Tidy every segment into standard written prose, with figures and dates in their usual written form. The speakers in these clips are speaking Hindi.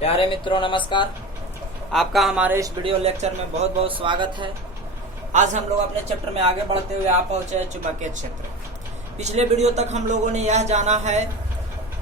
प्यारे मित्रों नमस्कार। आपका हमारे इस वीडियो लेक्चर में बहुत बहुत स्वागत है। आज हम लोग अपने चैप्टर में आगे बढ़ते हुए आप पहुंचे हैं चुंबकीय क्षेत्र। पिछले वीडियो तक हम लोगों ने यह जाना है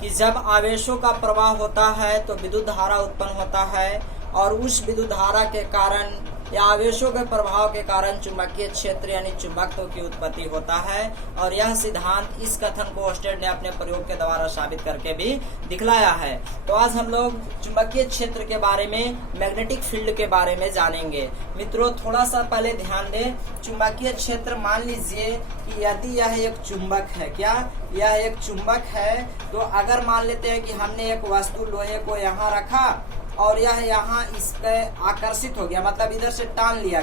कि जब आवेशों का प्रवाह होता है तो विद्युत धारा उत्पन्न होता है और उस विद्युत धारा के कारण या आवेशों के प्रभाव के कारण चुंबकीय क्षेत्र यानी चुंबकत्व की उत्पत्ति होता है। और यह सिद्धांत इस कथन को ओस्टेड ने अपने प्रयोग के द्वारा साबित करके भी दिखलाया है। तो आज हम लोग चुंबकीय क्षेत्र के बारे में, मैग्नेटिक फील्ड के बारे में जानेंगे। मित्रों थोड़ा सा पहले ध्यान दें, चुंबकीय क्षेत्र मान लीजिए कि यदि यह एक चुंबक है, क्या यह एक चुंबक है, तो अगर मान लेते हैं कि हमने एक वस्तु लोहे को यहाँ रखा और यह यहाँ इस पे आकर्षित हो गया, मतलब इधर से टान लिया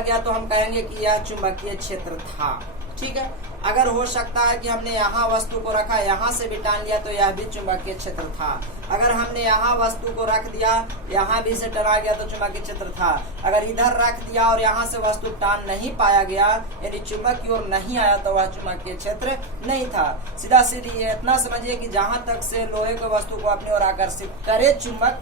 गया तो हम कहेंगे कि यह चुंबकीय क्षेत्र था। ठीक है। अगर हो सकता है कि हमने यहाँ वस्तु को रखा, यहाँ से भी टान लिया तो यह भी चुंबकीय क्षेत्र था। अगर हमने यहाँ वस्तु को रख दिया, यहाँ भी से टना गया तो चुंबकीय क्षेत्र था। अगर इधर रख दिया और यहाँ से वस्तु टान नहीं पाया गया, यानी चुंबक की ओर नहीं आया, तो वह चुंबकीय क्षेत्र नहीं था। सीधा सीधी ये इतना समझिए कि जहाँ तक से लोहे के वस्तु को अपनी ओर आकर्षित करे चुंबक,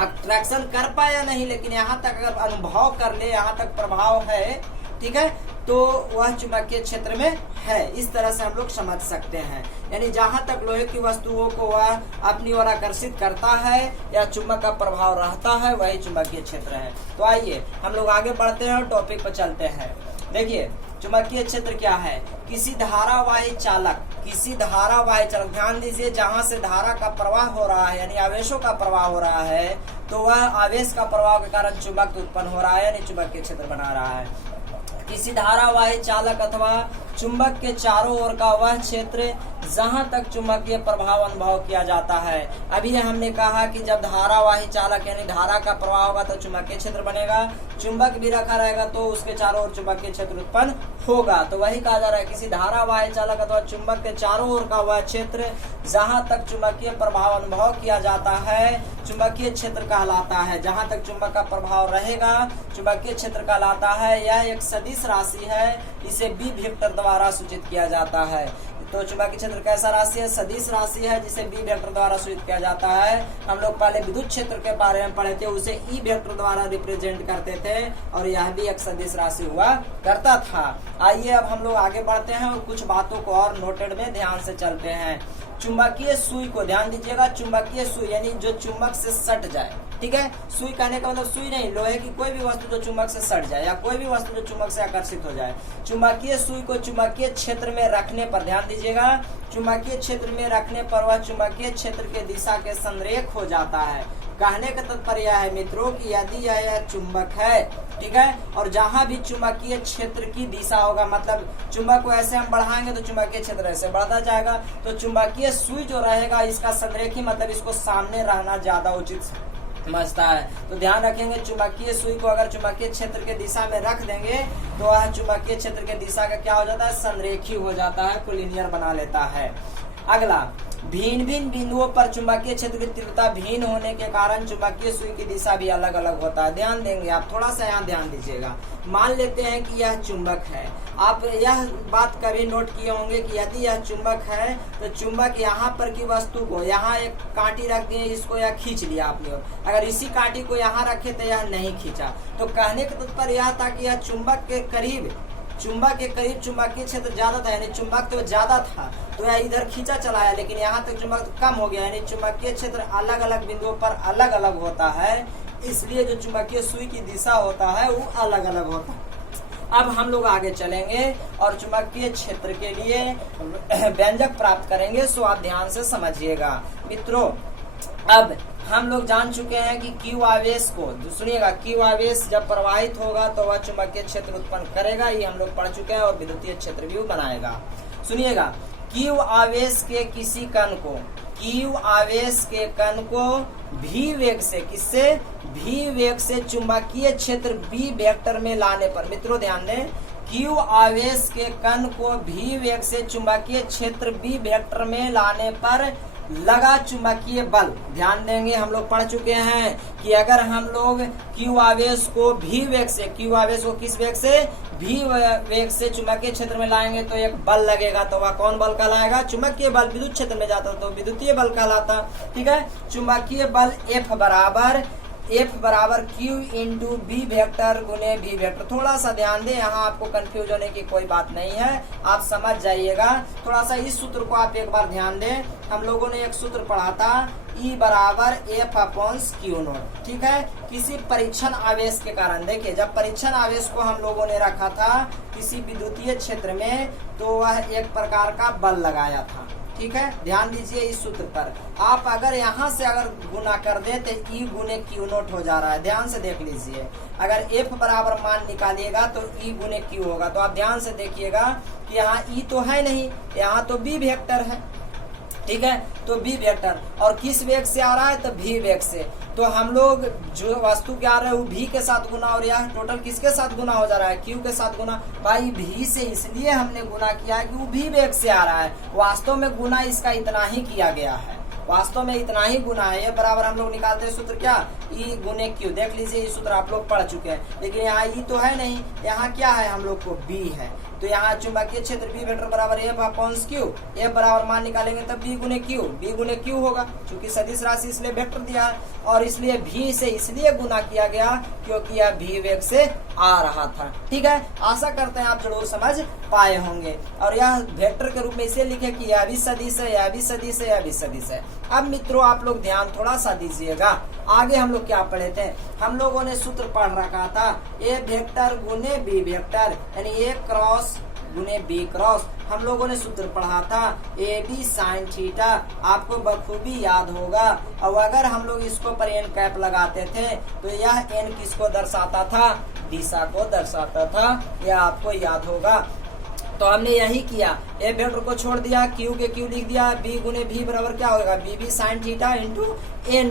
अट्रैक्शन कर पाया नहीं, लेकिन यहाँ तक अगर अनुभव कर ले, यहाँ तक प्रभाव है, ठीक है, तो वह चुंबकीय क्षेत्र में है। इस तरह से हम लोग समझ सकते हैं। यानी जहाँ तक लोहे की वस्तुओं को वह अपनी ओर आकर्षित करता है या चुंबक का प्रभाव रहता है, वही चुंबकीय क्षेत्र है। तो आइए हम लोग आगे बढ़ते हैं और टॉपिक पर चलते हैं। देखिए चुंबकीय क्षेत्र क्या है। किसी धारावाही चालक, ध्यान दीजिए, जहाँ से धारा का प्रवाह हो रहा है यानी आवेशों का प्रवाह हो रहा है, तो वह आवेश का प्रवाह के कारण चुंबक उत्पन्न हो रहा है यानी चुंबकीय क्षेत्र बना रहा है। किसी धारावाही चालक अथवा चुंबक के चारों ओर का वह क्षेत्र जहां तक चुंबकीय प्रभाव अनुभव किया जाता है। अभी हमने कहा कि जब धारावाही चालक यानी धारा का प्रवाह होगा तो चुंबकीय क्षेत्र बनेगा, चुंबक भी रखा रहेगा तो उसके चारों ओर चुंबकीय क्षेत्र उत्पन्न होगा। तो वही कहा जा रहा है, किसी धारावाही चालक अथवा चुंबक के चारों ओर का वह क्षेत्र जहां तक चुंबकीय प्रभाव अनुभव किया जाता है चुंबकीय क्षेत्र कहलाता है। जहां तक चुंबक का प्रभाव रहेगा चुंबकीय क्षेत्र कहलाता है। यह एक सदिश राशि है, इसे बी वेक्टर द्वारा सूचित किया जाता है। तो चुंबकीय क्षेत्र कैसा राशि है? सदिश राशि है, जिसे बी वेक्टर द्वारा सूचित किया जाता है। हम लोग पहले विद्युत क्षेत्र के बारे में पढ़े थे, उसे ई वेक्टर द्वारा रिप्रेजेंट करते थे और यह भी एक सदिश राशि हुआ करता था। आइए अब हम लोग आगे बढ़ते हैं और कुछ बातों को और नोटेड में ध्यान से चलते हैं। चुंबकीय सुई को ध्यान दीजिएगा, चुंबकीय सुई यानी जो चुंबक से सट जाए। ठीक है, सुई कहने का मतलब सुई नहीं, लोहे की कोई भी वस्तु जो चुंबक से सट जाए या कोई भी वस्तु जो चुंबक से आकर्षित हो जाए। चुंबकीय सुई को चुंबकीय क्षेत्र में रखने पर, ध्यान दीजिएगा, चुंबकीय क्षेत्र में रखने पर वह चुंबकीय क्षेत्र के दिशा के संरेख हो जाता है। कहने का तात्पर्य है मित्रों कि यदि यह चुंबक है, ठीक है, और जहां भी चुंबकीय क्षेत्र की दिशा होगा, मतलब चुंबक को ऐसे हम बढ़ाएंगे तो चुंबकीय क्षेत्र ऐसे बढ़ता जाएगा, तो चुंबकीय सुई जो रहेगा इसका संरेखी मतलब इसको सामने रहना ज्यादा उचित समझता है। तो ध्यान रखेंगे, चुंबकीय सुई को अगर चुंबकीय क्षेत्र के दिशा में रख देंगे तो वह चुंबकीय क्षेत्र के दिशा का क्या हो जाता है? संरेखी हो जाता है, कोलिनियर बना लेता है। अगला, भिन्न भिन्न बिंदुओं पर चुंबकीय क्षेत्र की तीव्रता भिन्न होने के कारण चुंबकीय सुई की दिशा भी अलग अलग होता है। ध्यान देंगे आप, थोड़ा सा यहाँ ध्यान दीजिएगा। मान लेते हैं कि यह चुंबक है। आप यह बात कभी नोट किए होंगे कि यदि यह चुंबक है तो चुंबक यहाँ पर की वस्तु को, यहाँ एक कांटी रख दिए, इसको यह खींच लिया आपने, अगर इसी कांटी को यहाँ रखे तो यह नहीं खींचा। तो कहने का तात्पर्य यह था कि यह चुंबक के करीब चुंबकीय क्षेत्र ज्यादा था, यानी चुंबक तो ज्यादा था तो यह इधर खींचा चलाया, लेकिन यहाँ तक चुंबक कम हो गया, यानी चुंबकीय क्षेत्र अलग अलग बिंदुओं पर अलग अलग होता है। इसलिए जो चुंबकीय सुई की दिशा होता है वो अलग अलग होता है। अब हम लोग आगे चलेंगे और चुंबकीय क्षेत्र के लिए व्यंजक प्राप्त करेंगे, सो आप ध्यान से समझिएगा मित्रों। अब हम लोग जान चुके हैं कि Q आवेश को, सुनिएगा, Q आवेश जब प्रवाहित होगा तो वह चुंबकीय क्षेत्र उत्पन्न करेगा, ये हम लोग पढ़ चुके हैं, और विद्युतीय क्षेत्र भी बनाएगा। सुनिएगा, Q आवेश के किसी कण को, Q आवेश के कण को भी वेग से, किससे? भी वेग से चुंबकीय क्षेत्र B वेक्टर में लाने पर, मित्रों ध्यान दें, Q आवेश के कण को भी वेग से चुंबकीय क्षेत्र B वेक्टर में लाने पर लगा चुंबकीय बल। ध्यान देंगे, हम लोग पढ़ चुके हैं कि अगर हम लोग Q आवेश को v वेग से, Q आवेश को किस वेग से, v वेग से चुंबकीय क्षेत्र में लाएंगे तो एक बल लगेगा। तो वह कौन बल कहलाएगा? चुंबकीय बल। विद्युत क्षेत्र में जाता तो विद्युतीय बल कहलाता। ठीक है, चुंबकीय बल F बराबर Q इंटू बी वेक्टर गुने v वेक्टर। थोड़ा सा ध्यान दें, यहाँ आपको कंफ्यूज होने की कोई बात नहीं है, आप समझ जाइएगा। थोड़ा सा इस सूत्र को आप एक बार ध्यान दें। हम लोगों ने एक सूत्र पढ़ा था, E बराबर F अपॉन Q नॉट। ठीक है, किसी परीक्षण आवेश के कारण, देखिए जब परीक्षण आवेश को हम लोगों ने रखा था किसी विद्युतीय क्षेत्र में, तो वह एक प्रकार का बल लगाया था। ठीक है, ध्यान दीजिए इस सूत्र पर। आप अगर यहाँ से अगर गुना कर दे तो E गुने Q नोट हो जा रहा है। ध्यान से देख लीजिए, अगर F बराबर मान निकालिएगा तो E गुने Q होगा। तो आप ध्यान से देखिएगा कि यहाँ E तो है नहीं, यहाँ तो B वेक्टर है। ठीक है, तो B वेक्टर और किस वेग से आ रहा है? तो V वेग से। तो हम लोग जो वस्तु क्या आ रहा है वो V के साथ गुना, और यह टोटल किसके साथ गुना हो जा रहा है? Q के साथ गुना। भाई V से इसलिए हमने गुना किया है कि वो V वेग से आ रहा है। वास्तव में गुना इसका इतना ही किया गया है, वास्तव में इतना ही गुना है। ये बराबर हम लोग निकालते हैं सूत्र क्या? E गुने Q। देख लीजिए ये सूत्र आप लोग पढ़ चुके हैं, लेकिन यहाँ E तो है नहीं, यहाँ क्या है? हम लोग को B है। तो यहाँ चुंबकीय क्षेत्र B वेक्टर बराबर F अपॉन Q। F बराबर मान निकालेंगे तब B गुने Q होगा, क्योंकि सदिश राशि इसलिए वेक्टर दिया है, और इसलिए V से इसलिए गुना किया गया क्योंकि यह V वेग से आ रहा था। ठीक है, आशा करते हैं आप जरूर समझ पाए होंगे। और यह वेक्टर के रूप में इसे लिखे कि यह भी सदिश है, यह भी सदिश है, यह भी सदिश है। अब मित्रों आप लोग ध्यान थोड़ा सा दीजिएगा। आगे हम लोग क्या पढ़े थे? हम लोगों ने सूत्र पढ़ रखा था A वेक्टर गुने B वेक्टर, यानी A क्रॉस गुने B क्रॉस। हम लोगों ने सूत्र पढ़ा था AB साइन थीटा, आपको बखूबी याद होगा। और अगर हम लोग इसको पर n कैप लगाते थे तो यह n किसको दर्शाता था? दिशा को दर्शाता था, यह आपको याद होगा। तो हमने यही किया, ए वेक्टर को छोड़ दिया, Q के Q लिख दिया, B गुने V बराबर क्या होगा? BB sine theta into n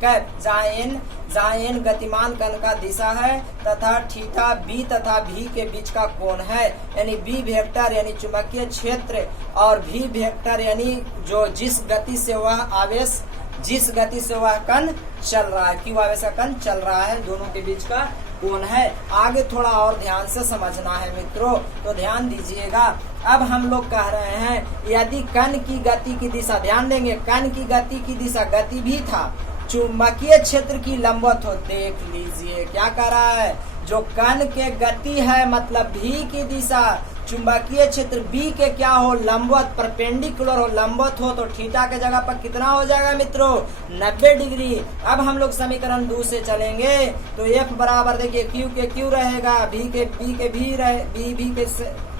cap, जहाँ n गतिमान कण का दिशा है तथा थीटा B तथा V के बीच का कोण है, यानी B वेक्टर यानी चुंबकीय क्षेत्र और V वेक्टर यानी जो जिस गति से वह कण चल रहा है, Q आवेश का कण चल रहा है, दोनों के बीच का कोण है। आगे थोड़ा और ध्यान से समझना है मित्रों, तो ध्यान दीजिएगा। अब हम लोग कह रहे हैं यदि कण की गति की दिशा, ध्यान देंगे, कण की गति की दिशा, गति भी था, चुंबकीय क्षेत्र की लंबवत हो। देख लीजिए क्या कह रहा है, जो कण के गति है मतलब V की दिशा, चुंबकीय क्षेत्र B के क्या हो? लंबवत, परपेंडिकुलर हो, लंबवत हो, तो थीटा के जगह पर कितना हो जाएगा मित्रों? 90 डिग्री। अब हम लोग समीकरण 2 से चलेंगे तो F बराबर देखिए Q के Q रहेगा, B के V रहे, B के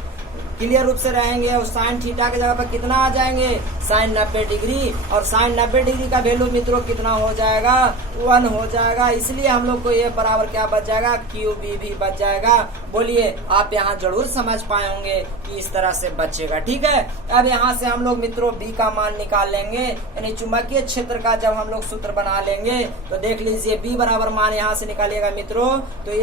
क्लियर रूप से रहेंगे, और साइन थीटा के जगह पर कितना आ जाएंगे? Sine 90 degree. और साइन 90 डिग्री का वैल्यू मित्रों कितना हो जाएगा? 1 हो जाएगा। इसलिए हम लोग को ये बराबर क्या बच जाएगा? QB भी बच जाएगा। बोलिए, आप यहाँ जरूर समझ पाए होंगे कि इस तरह से बचेगा। ठीक है, अब यहाँ से हम लोग मित्रों B का मान निकाल लेंगे, यानी चुंबकीय क्षेत्र का जब हम लोग सूत्र बना लेंगे तो देख लीजिए B बराबर मान यहाँ से निकालिएगा मित्रों, तो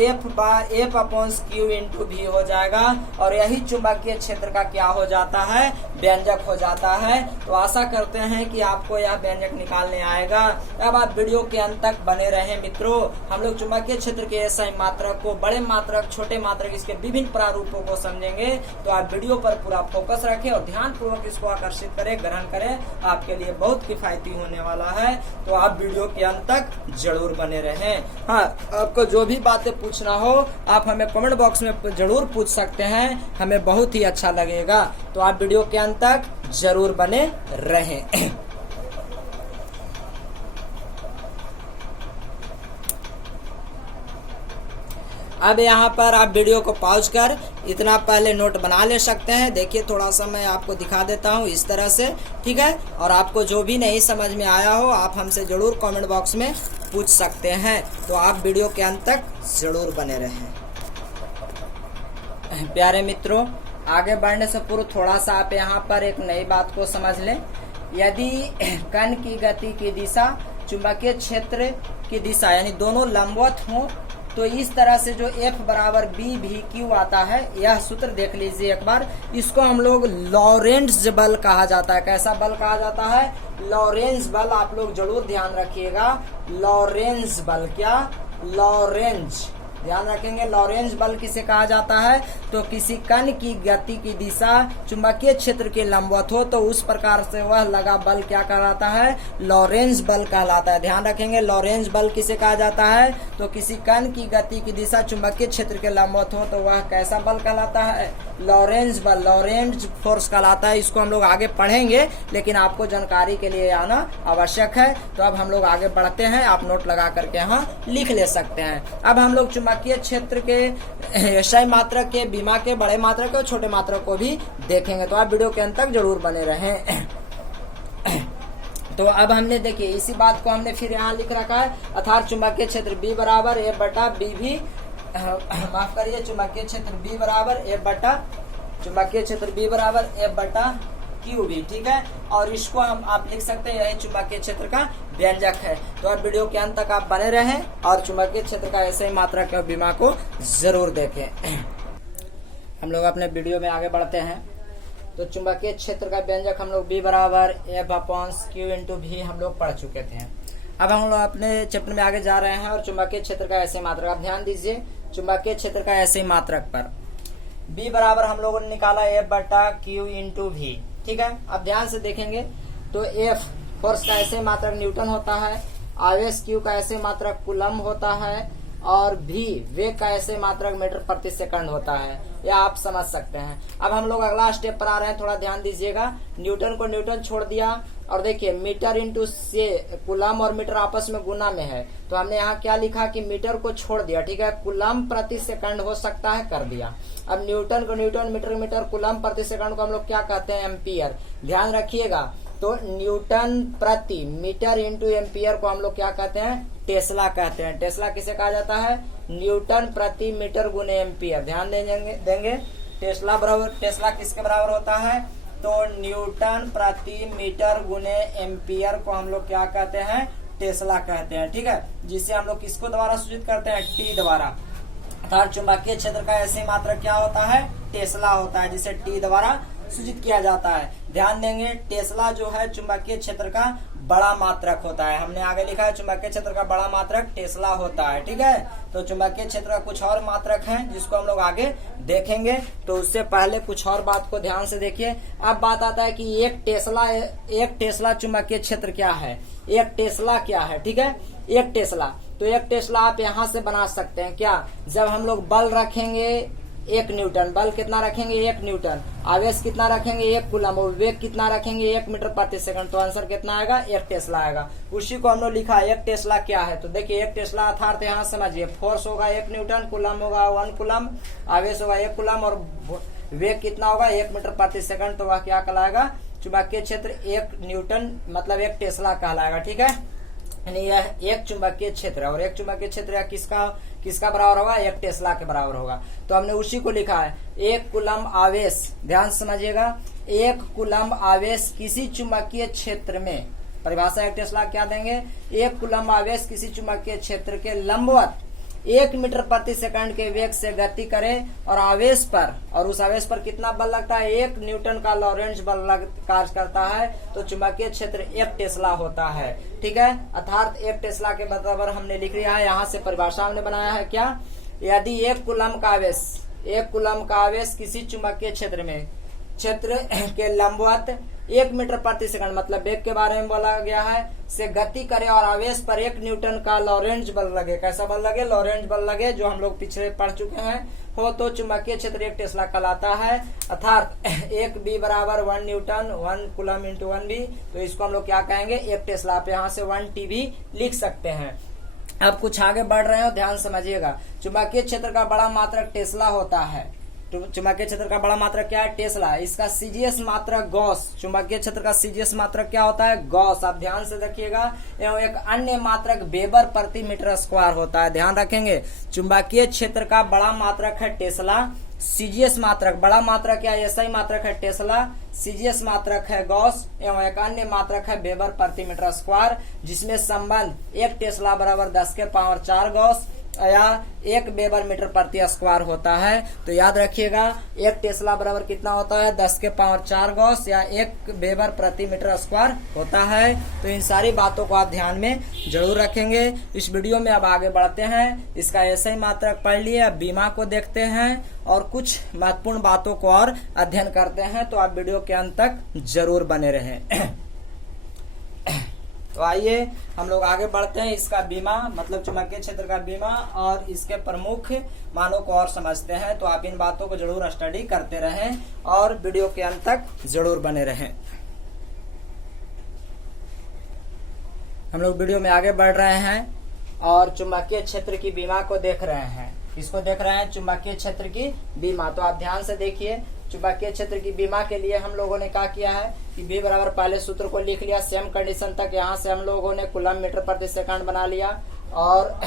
F upon Q into V हो जाएगा, और यही चुंबकीय क्षेत्र का क्या हो जाता है? व्यंजक हो जाता है। तो आशा करते हैं कि आपको यह व्यंजक निकालने आएगा। अब आप वीडियो के अंत तक बने रहें मित्रों। हम लोग चुंबकीय क्षेत्र के SI मात्रक को, बड़े मात्रक, छोटे मात्रक, इसके विभिन्न प्रारूपों को समझेंगे। तो आप वीडियो पर पूरा फोकस रखें और ध्यान पूर्वक इसको आकर्षित करें, ग्रहण करें, आपके लिए बहुत किफायती होने वाला है। तो आप वीडियो के अंत तक जरूर बने रहें। हाँ, आपको जो भी बातें पूछना हो आप हमें कमेंट बॉक्स में जरूर पूछ सकते हैं, हमें बहुत ही अच्छा लगेगा। तो आप वीडियो के अंत तक जरूर बने रहें। अब यहाँ पर आप वीडियो को पॉज कर इतना पहले नोट बना ले सकते हैं। देखिए थोड़ा सा मैं आपको दिखा देता हूँ इस तरह से, ठीक है। और आपको जो भी नहीं समझ में आया हो आप हमसे जरूर कमेंट बॉक्स में पूछ सकते हैं। तो आप वीडियो के अंत तक जरूर बने रहें। प्यारे मित्रों, आगे बढ़ने से पूर्व थोड़ा सा आप यहाँ पर एक नई बात को समझ लें। यदि कण की गति की दिशा, चुंबकीय क्षेत्र की दिशा यानी दोनों लंबवत हों तो इस तरह से जो F बराबर B भी Q आता है, यह सूत्र देख लीजिए एक बार। इसको हम लोग लॉरेंट्ज बल कहा जाता है। कैसा बल कहा जाता है? लॉरेंज बल। आप लोग जरूर ध्यान रखिएगा, लॉरेंज बल। क्या? लॉरेंज। ध्यान रखेंगे, लॉरेंज बल किसे कहा जाता है? तो किसी कण की गति की दिशा चुंबकीय क्षेत्र के लंबवत हो तो उस प्रकार से वह लगा बल क्या कहलाता है? लॉरेंज बल कहलाता है। ध्यान रखेंगे, लॉरेंज बल किसे कहा जाता है? तो किसी कण की गति की दिशा चुंबकीय क्षेत्र के लंबवत हो तो वह कैसा बल कहलाता है? लॉरेंज बल, लॉरेंज फोर्स कहलाता है। इसको हम लोग आगे पढ़ेंगे, लेकिन आपको जानकारी के लिए आना आवश्यक है। तो अब हम लोग आगे बढ़ते हैं, आप नोट लगा करके यहाँ लिख ले सकते हैं। अब हम लोग चुंबकीय क्षेत्र के SI मात्रक के, बीमा के, बड़े मात्रक और छोटे मात्रक को भी देखेंगे, तो आप वीडियो के अंत तक जरूर बने रहें। तो अब हमने देखिए इसी बात को हमने फिर यहाँ लिख रखा है, अर्थात चुंबकीय क्षेत्र B बराबर F बटा B भी, माफ करिए, चुंबकीय क्षेत्र B बराबर F बटा, चुंबकीय क्षेत्र B बराबर F बटा Q भी, ठीक है। और इसको हम आप लिख सकते हैं, यही चुंबकीय क्षेत्र का व्यंजक है। तो अब वीडियो के अंत तक आप बने रहें और चुंबकीय क्षेत्र का ऐसे ही मात्रक और बीमा को जरूर देखें। हम लोग अपने वीडियो में आगे बढ़ते हैं। तो चुंबकीय क्षेत्र का व्यंजक हम लोग B बराबर F upon Q into V हम लोग पढ़ चुके थे। अब हम लोग अपने चैप्टर में आगे जा रहे हैं और चुंबकीय क्षेत्र का ऐसे मात्रक, आप ध्यान दीजिए, चुंबकीय क्षेत्र का ऐसे मात्रक पर B बराबर हम लोगों ने निकाला F बटा Q इंटू V, ठीक है। अब ध्यान से देखेंगे तो F फोर्स का ऐसे मात्रक न्यूटन होता है, आवेश Q का ऐसे मात्रक कूलम्ब होता है और V वेग का ऐसे मात्रक मीटर प्रति सेकंड होता है। यह आप समझ सकते हैं। अब हम लोग अगला स्टेप पर आ रहे हैं, थोड़ा ध्यान दीजिएगा। न्यूटन को न्यूटन छोड़ दिया और देखिए मीटर इंटू से, कूलम्ब और मीटर आपस में गुना में है, तो हमने यहाँ क्या लिखा कि मीटर को छोड़ दिया, ठीक है। कूलम्ब प्रति सेकंड हो सकता है, कर दिया। अब न्यूटन को न्यूटन, मीटर मीटर, कूलम्ब प्रति सेकंड को हम लोग क्या कहते हैं? एम्पियर। ध्यान रखिएगा, तो न्यूटन प्रति मीटर इंटू एम्पियर को हम लोग क्या कहते हैं? टेस्ला कहते हैं। टेस्ला किसे कहा जाता है? न्यूटन प्रति मीटर गुने एम्पियर। ध्यान देंगे टेस्ला बराबर, टेस्ला किसके बराबर होता है? तो न्यूटन प्रति मीटर गुने एम्पियर को हम लोग क्या कहते हैं? टेस्ला कहते हैं, ठीक है। जिसे हम लोग किसको द्वारा सूचित करते हैं? T द्वारा। अर्थात चुंबकीय क्षेत्र का ऐसे मात्रक क्या होता है? टेस्ला होता है, जिसे T द्वारा सूचित किया जाता है। ध्यान देंगे, टेस्ला जो है चुंबकीय क्षेत्र का बड़ा मात्रक होता है। हमने आगे लिखा है चुंबकीय क्षेत्र का बड़ा मात्रक टेस्ला होता है, ठीक है। तो चुंबकीय क्षेत्र का कुछ और मात्रक हैं जिसको हम लोग आगे देखेंगे, तो उससे पहले कुछ और बात को ध्यान से देखिए। अब बात आता है कि एक टेस्ला चुंबकीय क्षेत्र क्या है, एक टेस्ला क्या है, ठीक है। एक टेस्ला, तो एक टेस्ला आप यहाँ से बना सकते हैं क्या? जब हम लोग बल रखेंगे 1 न्यूटन, बल कितना रखेंगे? 1 न्यूटन, आवेश कितना रखेंगे? 1 कूलम्ब, और वेग कितना रखेंगे? 1 मीटर प्रति सेकंड, तो आंसर कितना आएगा? 1 टेस्ला आएगा। उसी को हमने लिखा 1 टेस्ला क्या है, तो देखिए 1 टेस्ला अर्थात यहाँ समझिए, फोर्स होगा 1 न्यूटन, कूलम्ब होगा 1 कूलम्ब, आवेश होगा 1 कूलम्ब और वेग कितना होगा? 1 मीटर प्रति सेकंड, तो वह क्या कहलाएगा? चुंबकीय क्षेत्र 1 न्यूटन मतलब 1 टेस्ला कहलाएगा, ठीक है। यानी यह एक चुंबकीय क्षेत्र है और एक चुंबकीय क्षेत्र किसका बराबर होगा? 1 टेस्ला के बराबर होगा। तो हमने उसी को लिखा है 1 कूलम्ब आवेश, ध्यान समझिएगा, 1 कूलम्ब आवेश किसी चुंबकीय क्षेत्र में, परिभाषा 1 टेस्ला क्या देंगे? 1 कूलम्ब आवेश किसी चुंबकीय क्षेत्र के लंबवत 1 मीटर प्रति सेकंड के वेग से गति करे और आवेश पर, और उस आवेश पर कितना बल लगता है? 1 न्यूटन का लॉरेंज बल कार्य करता है, तो चुंबकीय क्षेत्र 1 टेस्ला होता है, ठीक है। अर्थात 1 टेस्ला के बराबर हमने लिख लिया है। यहाँ से परिभाषा हमने बनाया है क्या? यदि 1 कूलम्ब का आवेश किसी चुंबकीय क्षेत्र में, क्षेत्र के लंबवत 1 मीटर प्रति सेकंड मतलब वेग के बारे में बोला गया है, से गति करे और आवेश पर 1 न्यूटन का लॉरेंज बल लगे। कैसा बल लगे? लॉरेंज बल लगे, जो हम लोग पिछले पढ़ चुके हैं, हो तो चुंबकीय क्षेत्र 1 टेस्ला कहलाता है। अर्थात 1 B बराबर 1 न्यूटन 1 कूलम्ब इंटू 1 B, तो इसको हम लोग क्या कहेंगे? 1 टेस्ला। आप यहाँ से 1 T भी लिख सकते हैं। अब कुछ आगे बढ़ रहे हो, ध्यान समझिएगा। चुंबकीय क्षेत्र का बड़ा मात्रक टेस्ला होता है। चुंबकीय क्षेत्र का बड़ा मात्रक क्या है? टेस्ला। इसका सीजीएस मात्रक गॉस। चुंबकीय क्षेत्र का सीजीएस मात्रक क्या होता है? गॉस। आप ध्यान से देखिएगा। एवं एक अन्य मात्रक वेबर प्रति मीटर स्क्वायर होता है। ध्यान रखेंगे, चुंबकीय क्षेत्र का बड़ा मात्रक है टेस्ला, सीजीएस मात्रक, बड़ा मात्रक या एसआई मात्रक है टेस्ला, सीजीएस मात्रक है गॉस, एवं एक अन्य मात्रक है वेबर प्रति मीटर स्क्वायर, जिसमें संबंध 1 टेस्ला बराबर 10 के पावर 4 गॉस या 1 वेबर मीटर प्रति स्क्वायर होता है। तो याद रखिएगा 1 टेस्ला बराबर कितना होता है, 10 के पावर 4 गॉस या 1 वेबर प्रति मीटर स्क्वायर होता है। तो इन सारी बातों को आप ध्यान में जरूर रखेंगे। इस वीडियो में अब आगे बढ़ते हैं, इसका ऐसे ही मात्रक पढ़ लिए, अब बीमा को देखते हैं और कुछ महत्वपूर्ण बातों को और अध्ययन करते हैं। तो आप वीडियो के अंत तक जरूर बने रहें। तो आइए हम लोग आगे बढ़ते हैं, इसका बीमा मतलब चुंबकीय क्षेत्र का बीमा और इसके प्रमुख मानों को और समझते हैं। तो आप इन बातों को जरूर स्टडी करते रहें और वीडियो के अंत तक जरूर बने रहें। हम लोग वीडियो में आगे बढ़ रहे हैं और चुंबकीय क्षेत्र की बीमा को देख रहे हैं। किसको देख रहे हैं, चुंबकीय क्षेत्र की बीमा। तो आप ध्यान से देखिए, चुंबकीय क्षेत्र की बीमा के लिए हम लोगों ने क्या किया है कि B बराबर पहले सूत्र को लिख लिया, सेम कंडीशन तक यहाँ से हम लोगों ने कूलम मीटर प्रति सेकंड बना लिया। और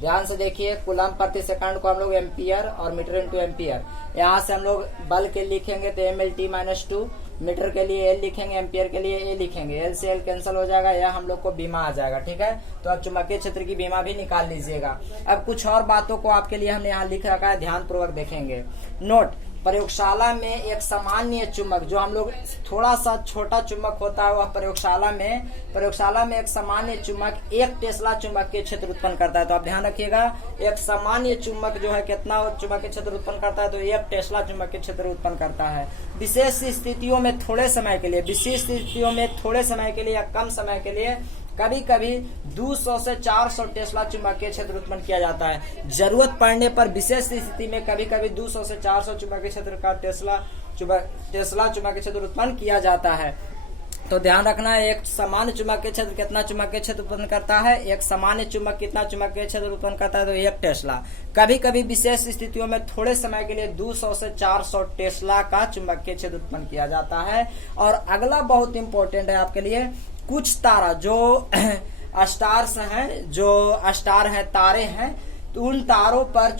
ध्यान से देखिए, कूलम प्रति सेकंड को हम लोग एम्पियर और मीटर इंटू एम्पियर, यहाँ से हम लोग बल के लिखेंगे तो mL/t-2, मीटर के लिए L लिखेंगे, एम्पियर के लिए A लिखेंगे, L से L कैंसिल हो जाएगा, यह हम लोग को बीमा आ जाएगा। ठीक है, तो अब चुंबकीय क्षेत्र की बीमा भी निकाल लीजिएगा। अब कुछ और बातों को आपके लिए हमने यहाँ लिख रखा है, ध्यान पूर्वक देखेंगे। नोट, प्रयोगशाला में एक सामान्य चुंबक, जो हम लोग थोड़ा सा छोटा चुंबक होता है, वह प्रयोगशाला में एक सामान्य चुंबक 1 टेस्ला चुंबकीय क्षेत्र उत्पन्न करता है। तो आप ध्यान रखिएगा, एक सामान्य चुंबक जो है कितना चुंबकीय क्षेत्र उत्पन्न करता है, तो 1 टेस्ला चुंबकीय क्षेत्र उत्पन्न करता है। विशेष स्थितियों में थोड़े समय के लिए या कम समय के लिए कभी कभी 200 से 400 टेस्ला चुंबकीय क्षेत्र उत्पन्न किया जाता है। जरूरत पड़ने पर विशेष स्थिति में कभी कभी 200 से 400 चुंबकीय क्षेत्र का टेस्ला चुंबकीय क्षेत्र उत्पन्न किया जाता है। तो ध्यान रखना है, एक सामान्य चुंबकीय क्षेत्र कितना चुंबकीय क्षेत्र उत्पन्न करता है, एक सामान्य चुंबक कितना चुंबकीय क्षेत्र उत्पन्न करता है, तो 1 टेस्ला। कभी कभी विशेष स्थितियों में थोड़े समय के लिए 200 से 400 टेस्ला का चुंबकीय क्षेत्र उत्पन्न किया जाता है। और अगला बहुत इंपॉर्टेंट है आपके लिए, कुछ तारा जो स्टार हैं, तारे हैं, तो उन तारों पर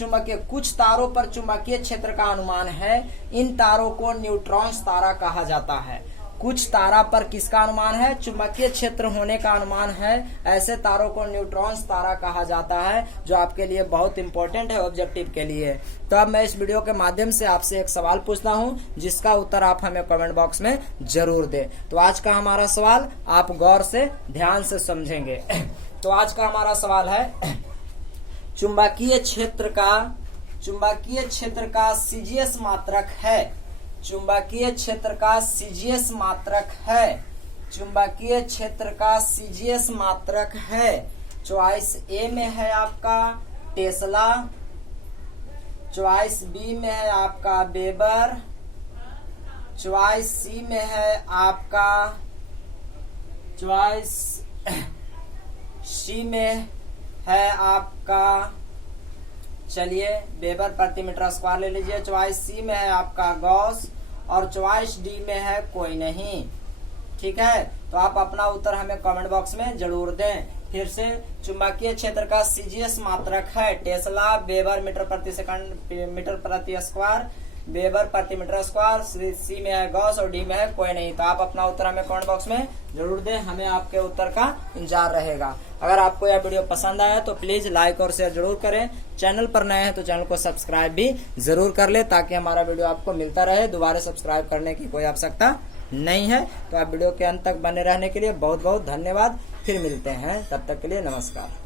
कुछ तारों पर चुंबकीय क्षेत्र का अनुमान है। इन तारों को न्यूट्रॉन्स तारा कहा जाता है। कुछ तारा पर किसका अनुमान है, चुंबकीय क्षेत्र होने का अनुमान है। ऐसे तारों को न्यूट्रॉन्स तारा कहा जाता है, जो आपके लिए बहुत इंपॉर्टेंट है ऑब्जेक्टिव के लिए। तो अब मैं इस वीडियो के माध्यम से आपसे एक सवाल पूछता हूं, जिसका उत्तर आप हमें कमेंट बॉक्स में जरूर दें। तो आज का हमारा सवाल आप गौर से ध्यान से समझेंगे। तो आज का हमारा सवाल है, चुंबकीय क्षेत्र का सीजीएस मात्रक है। चुंबकीय क्षेत्र का सीजीएस मात्रक है। चॉइस ए में है आपका टेस्ला, चॉइस बी में है आपका वेबर, चॉइस सी में है आपका चलिए वेबर प्रति मीटर स्क्वायर ले लीजिए। चॉइस सी में है आपका गॉस और चॉइस डी में है कोई नहीं। ठीक है, तो आप अपना उत्तर हमें कमेंट बॉक्स में जरूर दें। फिर से, चुंबकीय क्षेत्र का सीजीएस मात्रक है टेस्ला, वेबर मीटर प्रति स्क्वायर, वेबर प्रति मीटर स्क्वायर, सी में है गॉस और डी में है कोई नहीं। तो आप अपना उत्तर हमें कमेंट बॉक्स में जरूर दें, हमें आपके उत्तर का इंतजार रहेगा। अगर आपको यह वीडियो पसंद आया तो प्लीज लाइक और शेयर जरूर करें। चैनल पर नए हैं तो चैनल को सब्सक्राइब भी जरूर कर ले, ताकि हमारा वीडियो आपको मिलता रहे। दोबारा सब्सक्राइब करने की कोई आवश्यकता नहीं है। तो आप वीडियो के अंत तक बने रहने के लिए बहुत बहुत धन्यवाद। फिर मिलते हैं, तब तक के लिए नमस्कार।